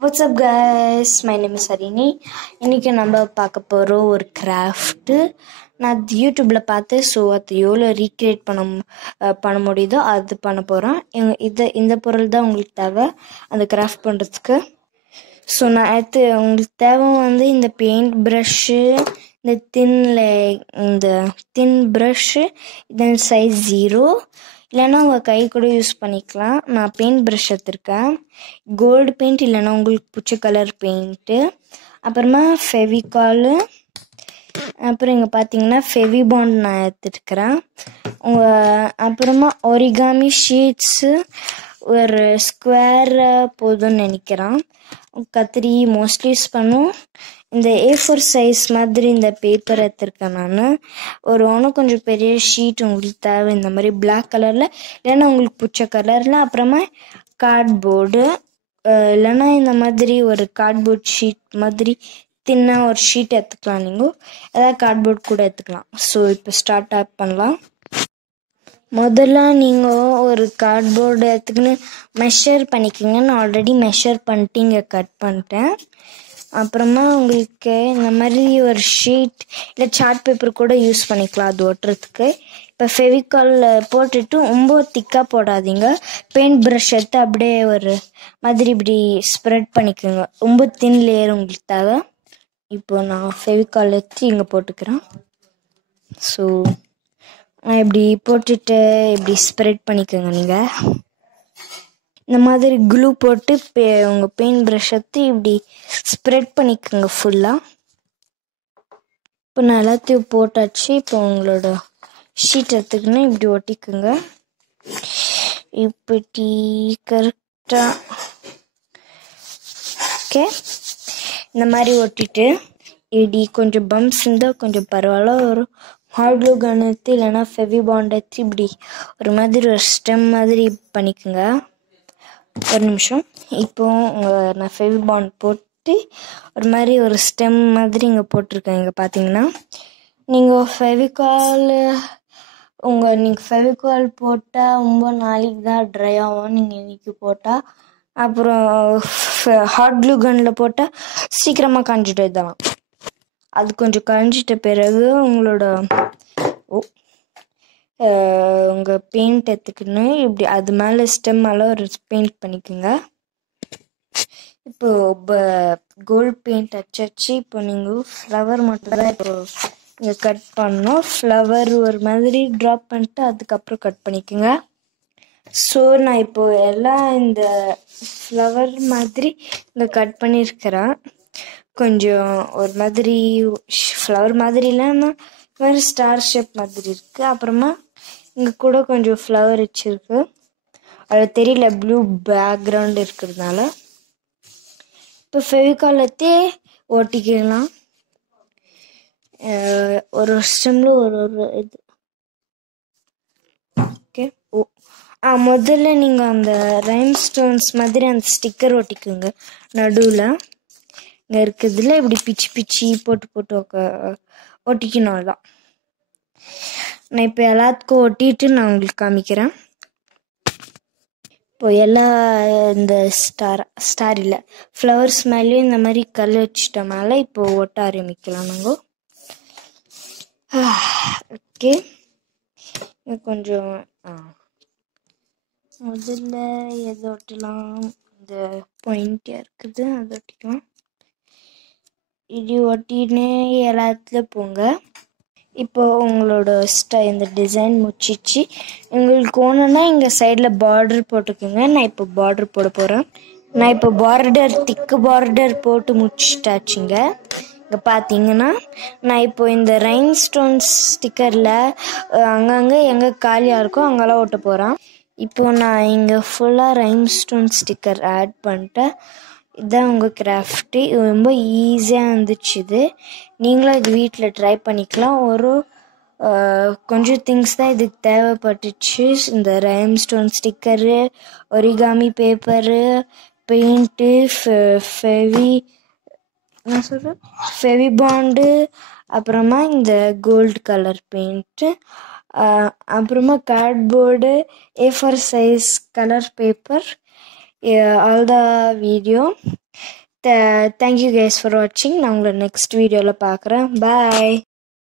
What's up guys, my name is Harini. இன்னைக்கு நம்ம பார்க்க போகிறோம் ஒரு கிராஃப்ட்டு. நான் அது யூடியூப்பில் பார்த்து ஸோ அது எவ்வளோ ரீக்ரியேட் பண்ண முடியுதோ அது பண்ண போகிறேன். இந்த பொருள் தான் உங்களுக்கு தேவை அந்த கிராஃப்ட் பண்ணுறதுக்கு. ஸோ நான் உங்களுக்கு தேவை இந்த பெயிண்ட் ப்ரஷ்ஷு, இந்த தின் ப்ரஷ்ஷு, இதன் சைஸ் 0, இல்லைன்னா உங்கள் கை கூட யூஸ் பண்ணிக்கலாம். நான் பெயிண்ட் ப்ரஷ் எடுத்திருக்கேன், கோல்டு பெயிண்ட் இல்லைன்னா உங்களுக்கு பிடிச்ச கலர் பெயிண்ட்டு, அப்புறமா ஃபெவிகாலு, அப்புறம் இங்கே பார்த்தீங்கன்னா ஃபெவிபாண்ட் நான் எடுத்துருக்கிறேன். அப்புறமா ஒரிகாமி ஷீட்ஸு ஒரு ஸ்கொயர் போதும்னு நினைக்கிறேன். கத்திரி மோஸ்ட்லி யூஸ் பண்ணும். இந்த A4 சைஸ் மாதிரி இந்த பேப்பர் எடுத்திருக்கேன் நான். ஒன்றும் கொஞ்சம் பெரிய ஷீட் உங்களுக்கு தேவை, இந்த மாதிரி பிளாக் கலரில் இல்லைன்னா உங்களுக்கு பிடிச்ச கலரில். அப்புறமா கார்ட்போர்டு, இல்லைன்னா இந்த மாதிரி ஒரு கார்ட்போர்ட் ஷீட் மாதிரி தின்னா ஒரு ஷீட் எடுத்துக்கலாம். நீங்கள் ஏதாவது கார்ட்போர்ட் கூட எடுத்துக்கலாம். ஸோ இப்போ ஸ்டார்ட் பண்ணலாம். முதல்ல நீங்கள் ஒரு கார்ட்போர்டு எடுத்துக்கின்னு மெஷர் பண்ணிக்கோங்க. நான் ஆல்ரெடி மெஷர் பண்ணிட்டு இங்கே கட் பண்ணிட்டேன். அப்புறமா உங்களுக்கு இந்த மாதிரி ஒரு ஷீட் இல்லை சார்ட் பேப்பர் கூட யூஸ் பண்ணிக்கலாம் அது ஒட்டுறதுக்கு. இப்போ ஃபெவிகாலில் போட்டுட்டு ரொம்ப திக்காக போடாதீங்க. பெயிண்ட் ப்ரஷ் எடுத்து அப்படியே ஒரு மாதிரி இப்படி ஸ்ப்ரெட் பண்ணிக்கோங்க. ரொம்ப தின் லேயர் உங்களுக்கு தேவை. இப்போ நான் ஃபெவிகால் எடுத்து இங்கே போட்டுக்கிறேன். ஸோ இப்படி போட்டுட்டு இப்படி ஸ்ப்ரெட் பண்ணிக்கோங்க. நீங்கள் இந்த மாதிரி க்ளூ போட்டு உங்கள் பெயிண்ட் ப்ரஷ் எடுத்து இப்படி ஸ்ப்ரெட் பண்ணிக்கோங்க ஃபுல்லாக. இப்போ நான் எல்லாத்தையும் போட்டாச்சு. இப்போ உங்களோட ஷீட் எடுத்துக்கின்னு இப்படி ஒட்டிக்குங்க. இப்படி கரெக்டாக ஓகே. இந்த மாதிரி ஒட்டிட்டு இப்படி கொஞ்சம் பம்ப்ஸ் இருந்தால் கொஞ்சம் பரவாயில்ல, ஒரு ஹாட் க்ளூ கன் எடுத்து இல்லைன்னா ஃபெவிபாண்ட் எடுத்து இப்படி ஒரு மாதிரி ஒரு ஸ்டெம் மாதிரி பண்ணிக்கோங்க. ஒரு நிமிஷம். இப்போது நான் ஃபெவிபாண்ட் போட்டு ஒரு மாதிரி ஒரு ஸ்டெம் மாதிரி இங்கே போட்டிருக்கேன். இங்கே பார்த்தீங்கன்னா நீங்கள் ஃபெவிகால் போட்டால் ரொம்ப நாளைக்கு தான் ட்ரை ஆகும். நீங்கள் இன்றைக்கி போட்டால் அப்புறம் ஹாட் க்ளூ கன்னில் போட்டால் சீக்கிரமாக காஞ்சிட்டு இதெல்லாம். அது கொஞ்சம் காஞ்சிட்ட பிறகு உங்கள் பெயிண்ட் எடுத்துக்கின்னு இப்படி அது மேலே ஸ்டெம் மேலே ஒரு பெயிண்ட் பண்ணிக்கோங்க. இப்போ கோல்ட் பெயிண்ட் அடிச்சாச்சு. இப்போ நீங்கள் ஃப்ளவர் மட்டும் தான் இப்போ இங்கே கட் பண்ணணும். ஃப்ளவர் ஒரு மாதிரி ட்ராப் பண்ணிட்டு அதுக்கப்புறம் கட் பண்ணிக்கோங்க. ஸோ நான் இப்போது எல்லாம் இந்த ஃப்ளவர் மாதிரி இங்கே கட் பண்ணியிருக்கிறேன். கொஞ்சம் ஒரு மாதிரி ஃப்ளவர் மாதிரி இல்லைன்னா மாதிரி ஸ்டார் ஷேப் மாதிரி இருக்குது. அப்புறமா இங்கே கூட கொஞ்சம் ஃப்ளவர் வச்சுருக்கு, அது தெரியல ப்ளூ பேக்ரவுண்ட் இருக்கிறதுனால. இப்போ ஃபெவிகால் எடுத்து ஒட்டிக்கலாம். ஒரு ஸ்டெம்ல ஒரு இது ஓகே. முதல்ல நீங்கள் அந்த ரைம் ஸ்டோன்ஸ் மாதிரி அந்த ஸ்டிக்கர் ஒட்டிக்குங்க. நடுவில் இங்கே இருக்குதுல இப்படி பிச்சு போட்டு ஒட்டிக்கணும். அதுதான் நான் இப்போ எல்லாத்துக்கும் ஒட்டிட்டு நான் உங்களுக்கு காமிக்கிறேன். இப்போ எல்லா இந்த ஸ்டார் இல்லை ஃப்ளவர்ஸ் மேலேயும் இந்த மாதிரி கல் வச்சுட்ட மேலே இப்போ ஒட்ட ஆரம்பிக்கலாம் நாங்கள். ஓகே. கொஞ்சம் முதல்ல எது ஒட்டலாம், இந்த பாயிண்டியாக இருக்குது அது ஒட்டிக்கலாம். இது ஒட்டினே எல்லாத்துலேயும் போங்க. இப்போ உங்களோட இந்த டிசைன் முடிச்சிச்சு. உங்களுக்கு ஒன்றுனா இங்கே சைடில் பார்டர் போட்டுக்கோங்க. நான் இப்போ பார்டர் போட போகிறேன். நான் இப்போ திக்கு பார்டர் போட்டு முடிச்சிட்டாச்சுங்க. இங்கே பார்த்தீங்கன்னா நான் இப்போ இந்த ரைன் ஸ்டோன்ஸ் ஸ்டிக்கரில் அங்கங்கே எங்கே காலியாக இருக்கோ அங்கெல்லாம் ஒட்ட போகிறேன். இப்போது நான் இங்கே ஃபுல்லாக ரைன் ஸ்டோன் ஸ்டிக்கர் ஆட் பண்ணிட்டேன். இதுதான் உங்கள் கிராஃப்ட்டு. இது ரொம்ப ஈஸியாக இருந்துச்சு. நீங்களும் இது வீட்டில் ட்ரை பண்ணிக்கலாம். கொஞ்சம் திங்ஸ் தான் இதுக்கு தேவைப்பட்டுச்சு. இந்த rhinestone sticker, origami paper, paint, Fevibond, அப்புறமா இந்த கோல்டு கலர் பெயிண்ட்டு, அப்புறமா cardboard, A4 size colour paper, all the video. Thank you guys for வாட்சிங். நான் உங்களை நெக்ஸ்ட் வீடியோவில் பார்க்குறேன். பாய்.